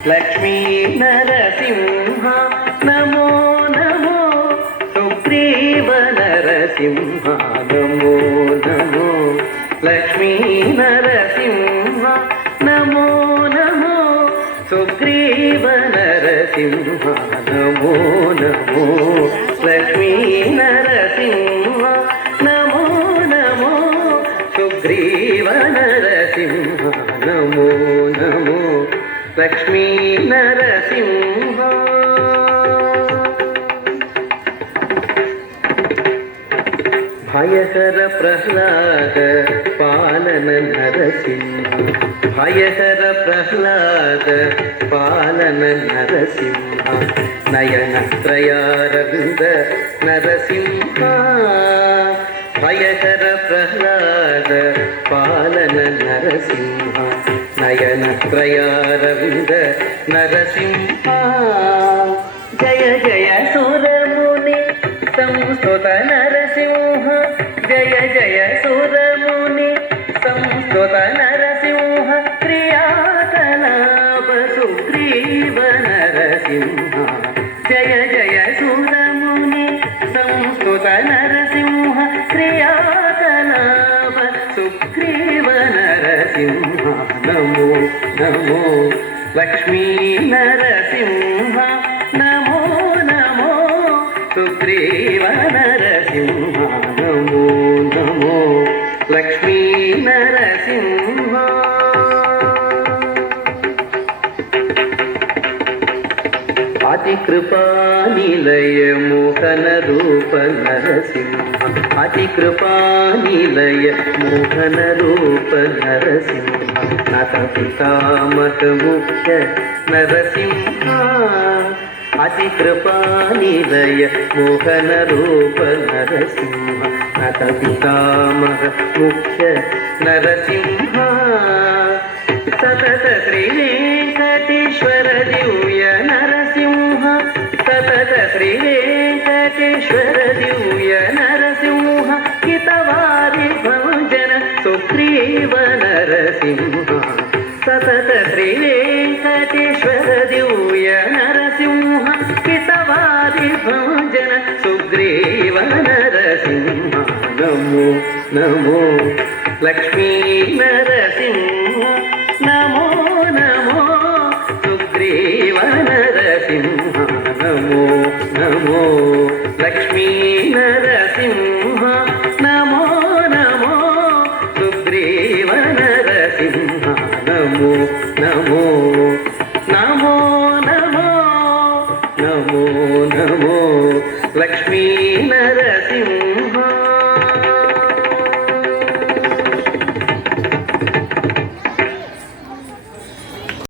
లక్ష్మీ నరసింహ నమో నమో సుగ్రీవ నరసింహ నమో నమో లక్ష్మీ నరసింహ నమో నమో సుగ్రీవ నరసింహ నమో నమో లక్ష్మీ నరసింహ నమో నమో సుగ్రీవ నరసింహ నమో నమో లక్ష్మీ నరసింహ. భయహర ప్రహ్లాద పాలన నరసింహ భయహర ప్రహ్లాద పాలన నరసింహ నయనత్రయారవింద నరసింహ భయహర ప్రహ్లాద పాలన నరసింహ నయనత్రయారవింద నరసింహ జయ జయ సురముని సంస్తుత నరసింహ జయ జయ సురముని సంస్తుత నరసింహ క్రియాకలాప సుగ్రీవ నరసింహ జయ జయ సురముని సంస్తుత నరసింహ క్రియాకలాప సుగ్రీవ నరసింహ నమో నమో లక్ష్మీ నరసింహ నమో నమో సుగ్రీవ నరసింహ నమో నమో లక్ష్మీ నరసింహ. అతి కృపానిలయ మోహన రూప నరసింహ అతి కృపానిలయ మోహన రూప నరసింహ నత పితామహ ముఖ్య నరసింహ అతి కృపానిలయ మోహన రూప నరసింహ నత పితామహ ముఖ్య నరసింహ సతత శ్రీ వెంకటేశ్వర దివ్య నరసింహ సతత శ్రీ వెంకటేశ్వర దివ్య నరసింహ హితవారి భంజన సుగ్రీవ నరసింహ సతత శ్రీ వెంకటేశ్వర దివ్య నరసింహ హితవారి భంజన సుగ్రీవ నరసింహ నమో నమో లక్ష్మీ నరసింహ నమో నమో సుగ్రీవ నరసింహ నమో నమో లక్ష్మీ నరసింహ నమో నమో సుగ్రీవ నరసింహ నమో నమో నమో నమో నమో నమో లక్ష్మీ నరసింహ.